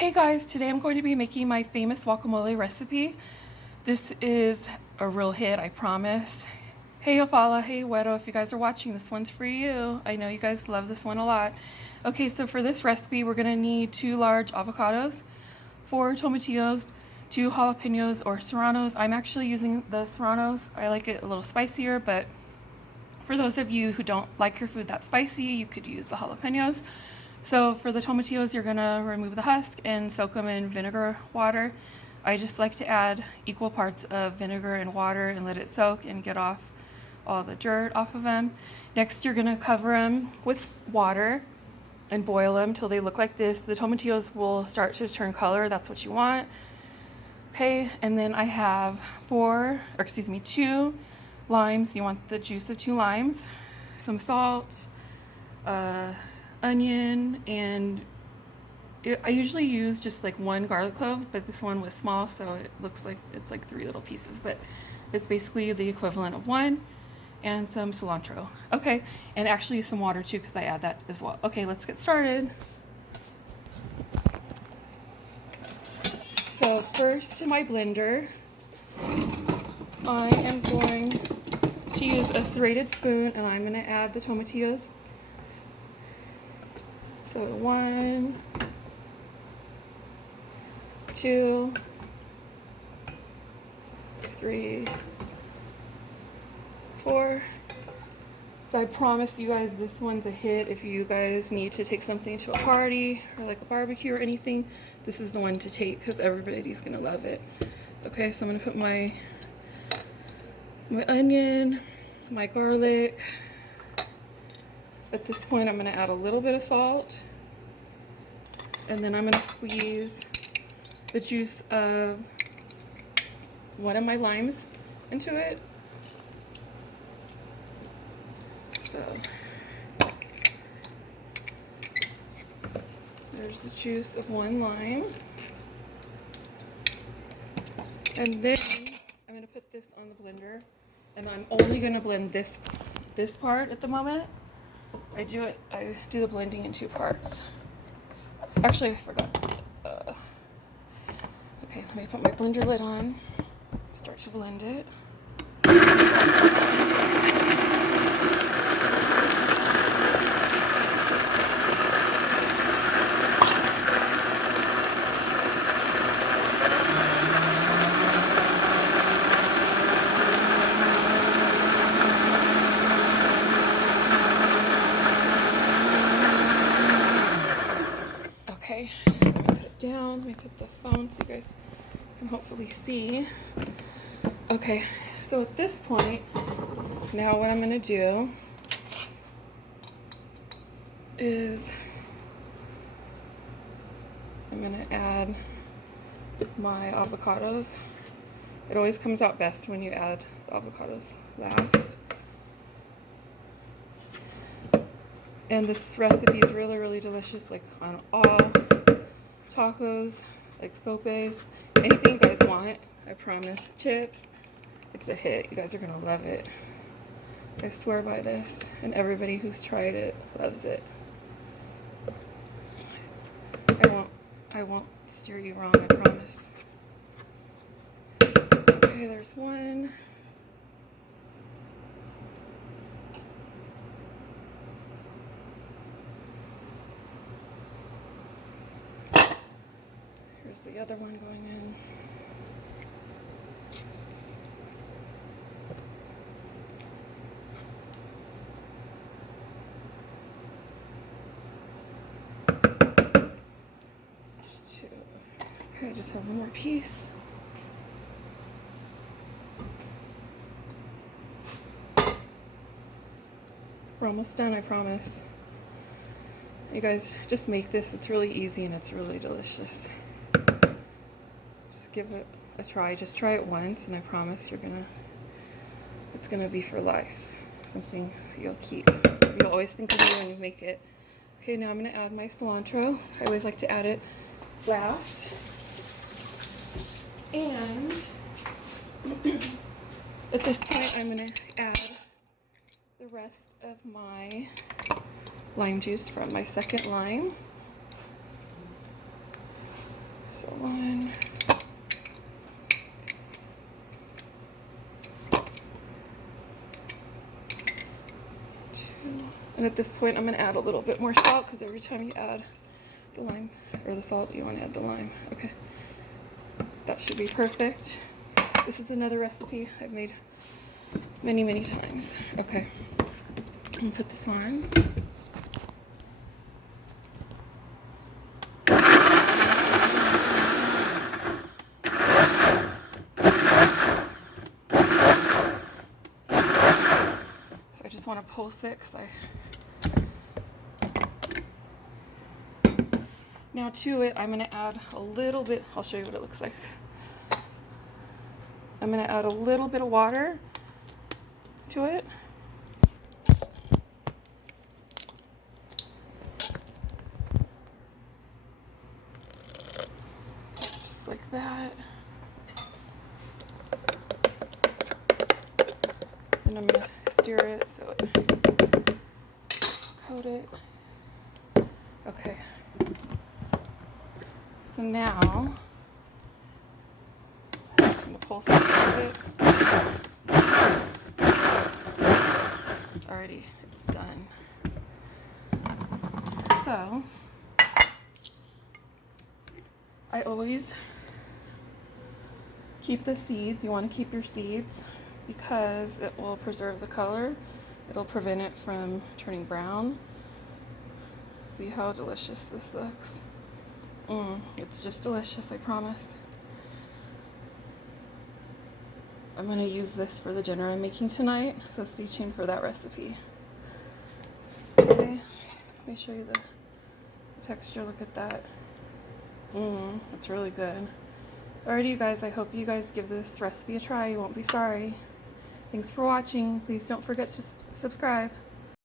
Hey guys, today I'm going to be making my famous guacamole recipe. This is a real hit, I promise. Hey Ofala, hey Wedo, if you guys are watching, this one's for you. I know you guys love this one a lot. Okay, so for this recipe, we're gonna need 2 large avocados, 4 tomatillos, 2 jalapenos or serranos. I'm actually using the serranos. I like it a little spicier, but for those of you who don't like your food that spicy, you could use the jalapenos. So for the tomatillos, you're gonna remove the husk and soak them in vinegar water. I just like to add equal parts of vinegar and water and let it soak and get off all the dirt off of them. Next, you're gonna cover them with water and boil them till they look like this. The tomatillos will start to turn color. That's what you want. Okay, and then I have 2 limes. You want the juice of 2 limes, some salt, onion, and I usually use just like 1 garlic clove, but this one was small, so it looks like it's like 3 little pieces, but it's basically the equivalent of 1, and some cilantro. Okay, and actually some water too, because I add that as well. Okay, let's get started. So first, in my blender, I am going to use a serrated spoon, and I'm going to add the tomatillos. So 1, 2, 3, 4. So I promise you guys this one's a hit. If you guys need to take something to a party or like a barbecue or anything, this is the one to take because everybody's gonna love it. Okay, so I'm gonna put my onion, my garlic. At this point, I'm gonna add a little bit of salt, and then I'm gonna squeeze the juice of one of my limes into it. So there's the juice of 1 lime. And then I'm gonna put this on the blender, and I'm only gonna blend this part at the moment. I do the blending in 2 parts. Actually, I forgot. Okay, let me put my blender lid on. Start to blend it. Okay, so I'm gonna put it down. Let me put the phone so you guys can hopefully see. Okay, so at this point, now what I'm gonna do is I'm gonna add my avocados. It always comes out best when you add the avocados last. And this recipe is really, really delicious, like on all tacos, like sopes, anything you guys want, I promise. Chips, it's a hit. You guys are gonna love it. I swear by this, and everybody who's tried it loves it. I won't steer you wrong, I promise. Okay, there's 1. Here's the other one going in. Okay, I just have 1 more piece. We're almost done, I promise. You guys just make this. It's really easy and it's really delicious. Just give it a try. Just try it once, and I promise it's gonna be for life. Something you'll keep. You'll always think of me when you make it. Okay, now I'm gonna add my cilantro. I always like to add it last. And at this point, I'm gonna add the rest of my lime juice from my second lime. So 1, 2, and at this point I'm going to add a little bit more salt because every time you add the lime or the salt, you want to add the lime. Okay, that should be perfect. This is another recipe I've made many times. Okay, I'm going to put this on. So I just want to pulse it because now to it, I'm going to add a little bit, I'll show you what it looks like. I'm going to add a little bit of water to it. Just like that. And I'm going to stir it so it coat it. Okay. So now I'm going to pulse it a little bit. Alrighty, it's done. So I always keep the seeds. You want to keep your seeds because it will preserve the color. It'll prevent it from turning brown. See how delicious this looks. It's just delicious, I promise. I'm going to use this for the dinner I'm making tonight, so stay tuned for that recipe. Okay, let me show you the texture. Look at that. It's really good. Alrighty, you guys, I hope you guys give this recipe a try. You won't be sorry. Thanks for watching. Please don't forget to subscribe.